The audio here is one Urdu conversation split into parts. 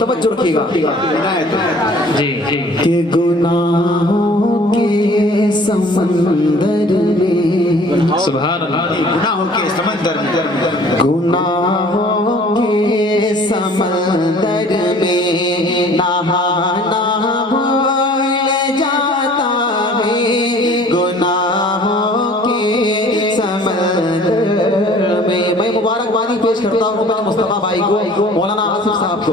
توجہ رکھیے گا جی جی کہ گناہوں کے سمندر میں، سبحان اللہ، گناہوں کے سمندر میں، گناہوں کے سمندر میں نہانا بھول جاتا ہے، گناہوں کے سمندر میں مبارکبادی پیش کرتا ہوں میں مصطفیٰ بھائی کو، مولانا آصف صاحب کو،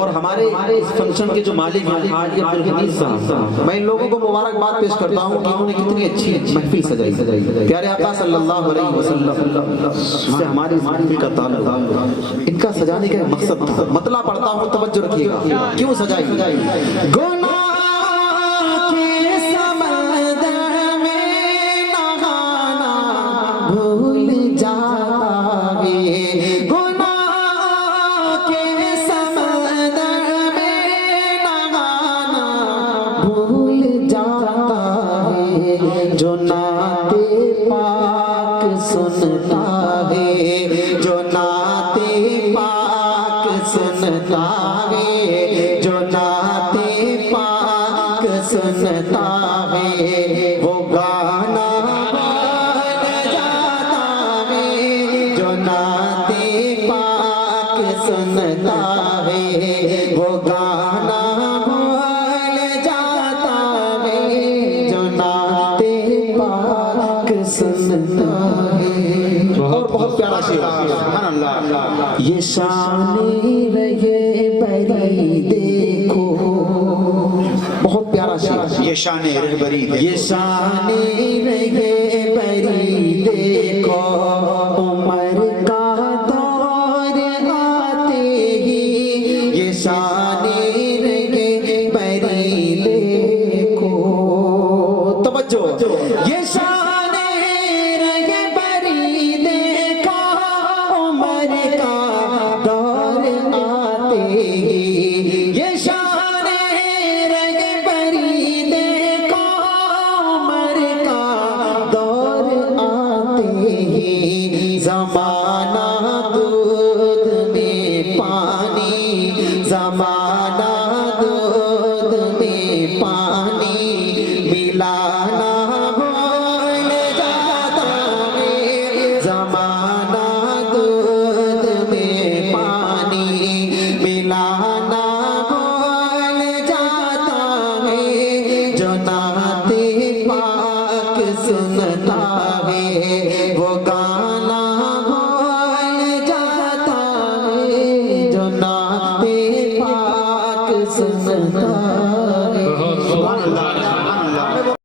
اور ہمارے اس فنکشن کے جو مالک ہیں حاجی عبدالحدیث صاحب، میں ان لوگوں کو مبارکباد پیش کرتا ہوں کہ انہوں نے کتنی اچھی محفل سجائی۔ پیارے آقا صلی اللہ علیہ وسلم سے ہماری اس محفل کا تعلق، ان کا سجانے کا مقصد تھا۔ مطلع پڑھتا ہوں، توجہ رکھیے گا، کیوں سجائی؟ گناہ کے سمندر میں نہانا بھول جاتا ہے، گناہ کے سمندر میں نہانا بھول جاتا ہے، جو نعت پاک سنتا ہے، جو نعت پاک سنتا ہے، جو نعت پاک سنتا ہے، وہ گانا بھول جاتا ہے، جو نعت پاک سنتا ہے، وہ گانا بھول جاتا ہے، جو نعت پاک سنتا ہے۔ اور بہت پیارا شعر، سبحان اللہ، یہ شان رہے بری دیکھو، بہت پیارا شعر، یہ شان رہبری یہ شان رہے بری دیکھو، عمر کا دور آتے ہی، یہ شان رہے بری دیکھو، توجہ، یہ شان رہے بری دیکھو، عمر کا دور آتے ہی، یہ شان رہے بری دیکھو، عمر کا دور آتے ہی، زمانہ دودھ میں پانی، زمانہ دودھ میں پانی ملانا بھول جاتا ہے، زمانہ دودھ میں پانی ملانا بھول جاتا ہے، جو نعت پاک سنتا ہے، وہ گانا بھول جاتا ہے، جو نعت پاک سنتا ہے۔